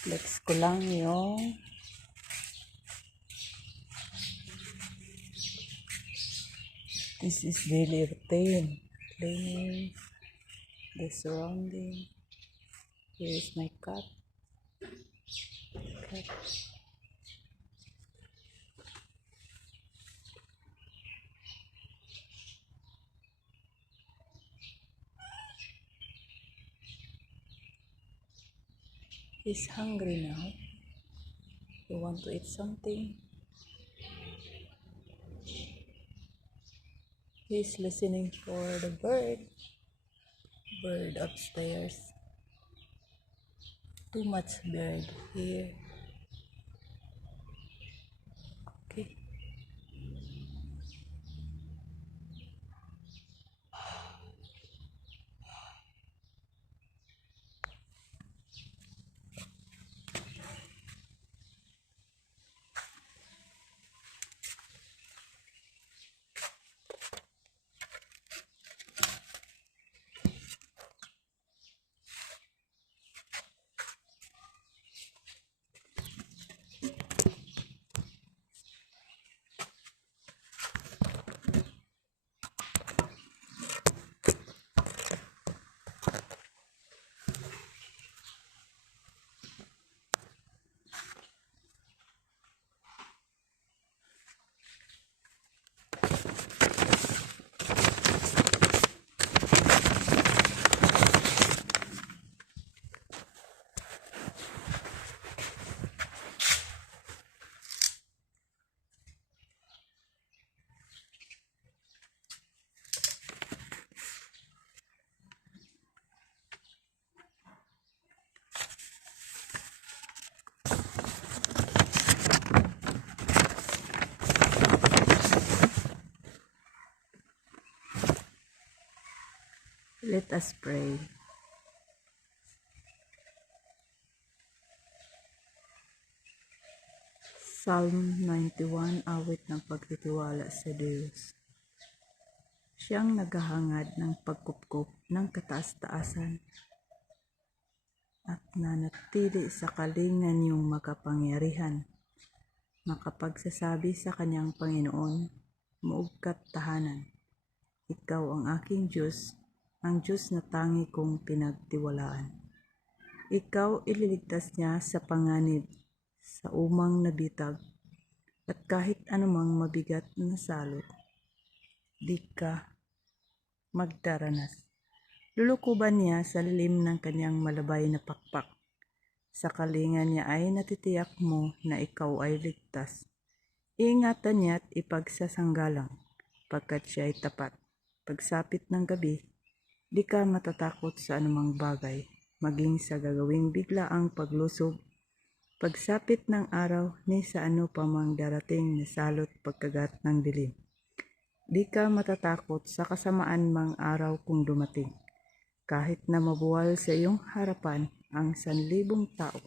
Flex ko lang yung this is daily routine. Cleaning the surrounding. Here is my cat. He's hungry now. You want to eat something? He's listening for the bird upstairs. Too much bird here. Okay. Let us pray. Psalm 91, awit ng pagtitiwala sa Diyos. Siyang naghahangad ng pagkupkop ng kataas-taasan at nanatili sa kalingan niyong makapangyarihan, makapagsasabi sa kanyang Panginoon, muugkat tahanan. Ikaw ang aking Diyos, ang Diyos na tangi kong pinagtiwalaan. Ikaw ililigtas niya sa panganib, sa umang nabitag, at kahit anumang mabigat na salot, di ka magdaranas. Lulukuban niya sa lilim ng kanyang malabay na pakpak. Sa kalingan niya ay natitiyak mo na ikaw ay ligtas. Iingatan niya at ipagsasanggalang, pagkat siya ay tapat. Pagsapit ng gabi, di ka matatakot sa anumang bagay, maging sa gagawing biglaang paglusob. Pagsapit ng araw, ni sa ano pa mang darating na salot pagkagat ng dilim. Di ka matatakot sa kasamaan mang araw kung dumating. Kahit na mabuwal sa iyong harapan ang 1,000 tao,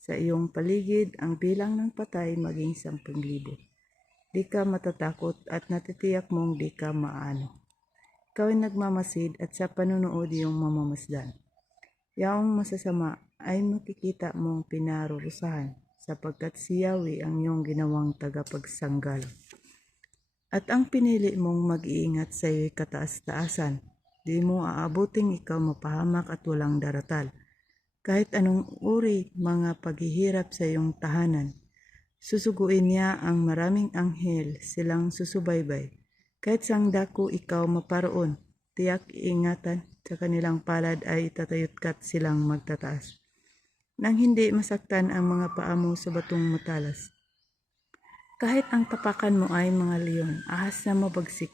sa iyong paligid ang bilang ng patay maging 10,000. Di ka matatakot at natitiyak mong di ka maano. Ikaw ay nagmamasid at sa panunood iyong mamamasdan. Yaong masasama ay makikita mong pinarurusahan, sapagkat si Yahweh ang iyong ginawang tagapagsanggal. At ang pinili mong mag-iingat sa iyo'y kataas-taasan, di mo aabuting ikaw mapahamak at walang daratal. Kahit anong uri mga paghihirap sa iyong tahanan, susuguin niya ang maraming anghel silang susubaybay. Kahit sang dako ikaw maparoon, tiyak iingatan, sa kanilang palad ay itatayot kat silang magtataas. Nang hindi masaktan ang mga paa mo sa batong matalas. Kahit ang tapakan mo ay mga leon, ahas na mabagsik,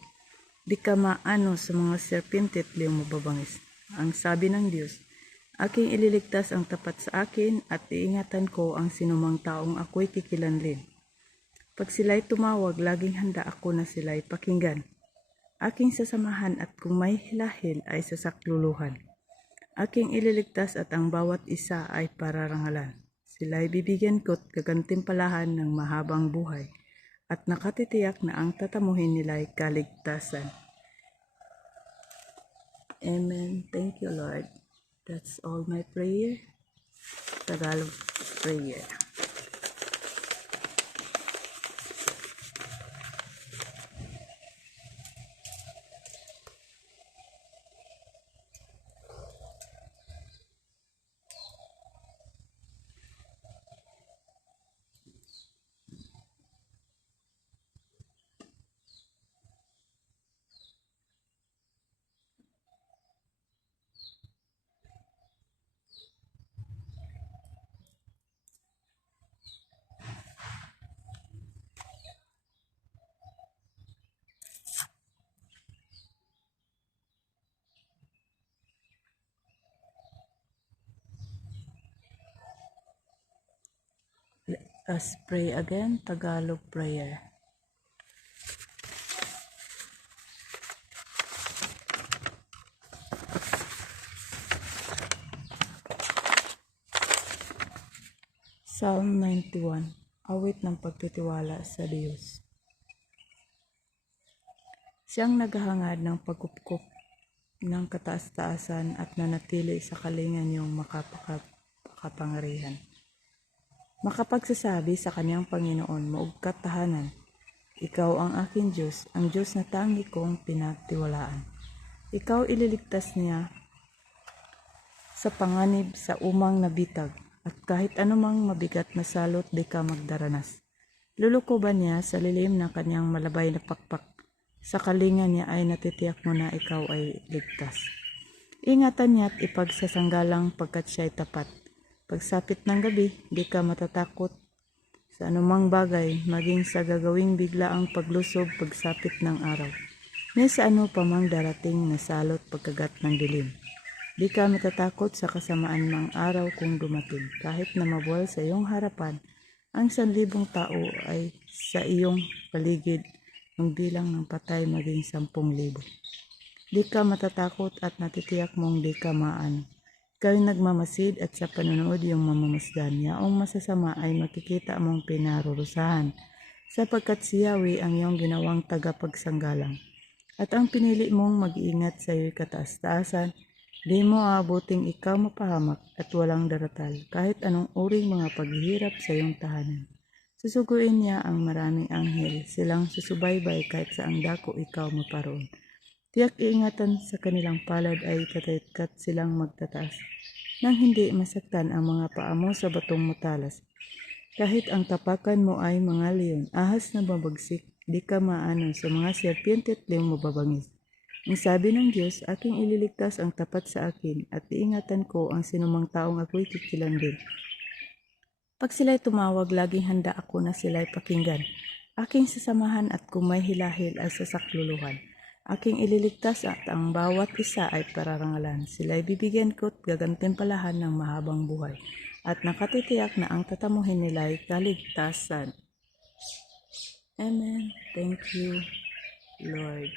di ka maano sa mga serpente at liyong mababangis. Ang sabi ng Diyos, aking ililigtas ang tapat sa akin at iingatan ko ang sinumang taong ako'y kikilanlin. Pag sila'y tumawag, laging handa ako na sila'y pakinggan. Aking sasamahan at kung may hilahil ay sasakluluhan. Aking ililigtas at ang bawat isa ay pararangalan. Sila'y bibigyan ko't gagantimpalahan ng mahabang buhay at nakatitiyak na ang tatamuhin nila'y kaligtasan. Amen. Thank you, Lord. That's all my prayer. Tagalog prayer. Let us pray again. Tagalog prayer. Psalm 91. Awit ng pagtitiwala sa Diyos. Siyang naghahangad ng pagkupkup ng kataas-taasan at nanatili sa kalingan niyong makapangarihan. Makapagsasabi sa kanyang Panginoon, maugkat tahanan. Ikaw ang aking Diyos, ang Diyos na tangi kong pinagtiwalaan. Ikaw ililigtas niya sa panganib sa umang nabitag, at kahit anumang mabigat na salot di ka magdaranas. Lulukuban niya sa lilim ng kanyang malabay na pakpak. Sa kalingan niya ay natitiyak mo na ikaw ay ligtas. Ingatan niya at ipagsasanggalang pagkat siya'y tapat. Pagsapit ng gabi, di ka matatakot sa anumang bagay, maging sa gagawing bigla ang paglusob pagsapit ng araw. Ni sa ano pa mang darating na salot pagkagat ng dilim. Di ka matatakot sa kasamaan ng araw kung dumating, kahit na mabuwal sa iyong harapan, ang 1,000 tao ay sa iyong paligid, ang bilang ng patay maging 10,000. Di ka matatakot at natitiyak mong di ka maano. Ikaw ay nagmamasid at sa panunood yung mamamasdan. Yaong masasama ay makikita mong pinarurusahan, sapagkat si Yahweh ang iyong ginawang tagapagsanggalang. At ang pinili mong mag-iingat sa iyo'y kataas-taasan, di mo aabuting ikaw mapahamak at walang daratal, kahit anong uring mga paghihirap sa iyong tahanan. Susuguin niya ang maraming anghel, silang susubaybay kahit saang dako ikaw maparoon. Tiyak iingatan sa kanilang palad ay tataykat silang magtataas, nang hindi masaktan ang mga paa mo sa batong matalas. Kahit ang tapakan mo ay mga leon, ahas na babagsik, di ka maano sa mga serpiente at leong mababangis. Ang sabi ng Diyos, aking ililigtas ang tapat sa akin, at iingatan ko ang sinumang taong ako'y kikilandin. Pag sila'y tumawag, laging handa ako na sila'y pakinggan. Aking sasamahan at kung may hilahil ay sasakluluhan. Aking ililigtas at ang bawat isa ay pararangalan. Sila'y bibigyan ko at gagantimpalahan ng mahabang buhay. At nakatitiyak na ang tatamuhin nila ay kaligtasan. Amen. Thank you, Lord.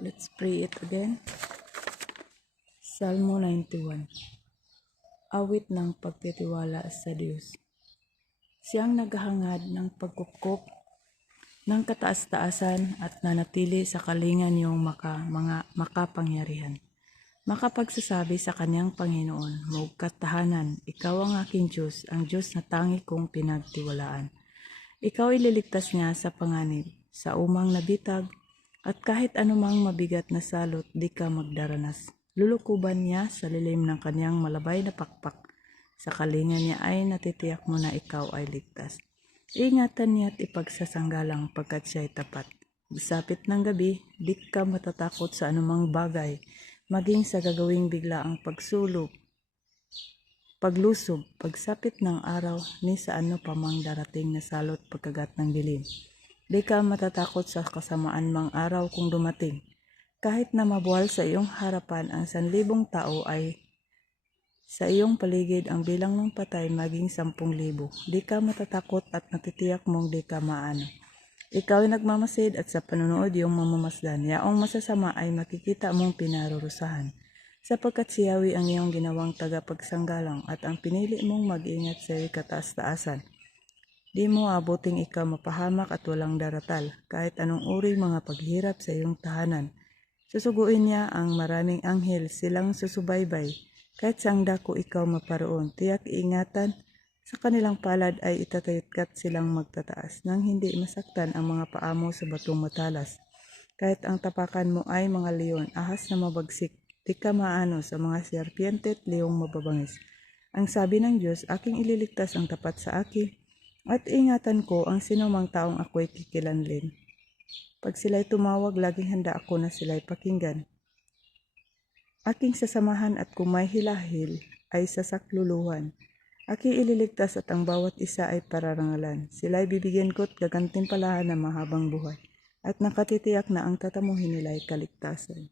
Let's pray it again. Salmo 91. Awit ng pagtitiwala sa Diyos. Siyang naghahangad ng pagkupkup ng kataas-taasan at nanatili sa kalingan niyong mga makapangyarihan. Makapagsasabi sa kanyang Panginoon, maugkat tahanan, ikaw ang aking Diyos, ang Diyos na tangi kong pinagtiwalaan. Ikaw ililigtas niya sa panganib, sa umang nabitag, at kahit anumang mabigat na salot, di ka magdaranas. Lulukuban niya sa lilim ng kanyang malabay na pakpak. Sa kalingan niya ay natitiyak mo na ikaw ay ligtas. Ingatan niya at ipagsasanggalang pagkat siya ay tapat. Bisapit ng gabi, di ka matatakot sa anumang bagay, maging sa gagawing bigla ang paglusob, pagsapit ng araw, ni sa ano pa mang darating na salot pagkagat ng dilim. Di ka matatakot sa kasamaan mang araw kung dumating. Kahit na mabuwal sa iyong harapan ang 1,000 tao ay sa iyong paligid ang bilang ng patay maging 10,000. Di ka matatakot at natitiyak mong di ka maano. Ikaw ay nagmamasid at sa panunood iyong mamamasdan. Yaong masasama ay makikita mong pinarurusahan. Sapagkat si Yahweh ang iyong ginawang tagapagsanggalang at ang pinili mong mag-ingat sa iyong kataas-taasan. Di mo abuting ikaw mapahamak at walang daratal, kahit anong uri mga paghirap sa iyong tahanan. Susuguin niya ang maraming anghel, silang susubaybay. Kahit saang dako ikaw maparoon, tiyak ingatan, sa kanilang palad ay itatayutkat silang magtataas, nang hindi masaktan ang mga paa mo sa batong matalas. Kahit ang tapakan mo ay mga leon, ahas na mabagsik, di ka maano sa mga serpiente at leong mababangis. Ang sabi ng Diyos, aking ililigtas ang tapat sa akin, at ingatan ko ang sinumang taong ako'y kikilanlin. Pag sila'y tumawag, laging handa ako na sila'y pakinggan. Aking sasamahan at kung may hilahil ay sasakluluhan. Aking ililigtas at ang bawat isa ay pararangalan. Sila'y bibigyan ko't gagantimpalahan ng mahabang buhay. At nakatitiyak na ang tatamuhin nila ay kaligtasan.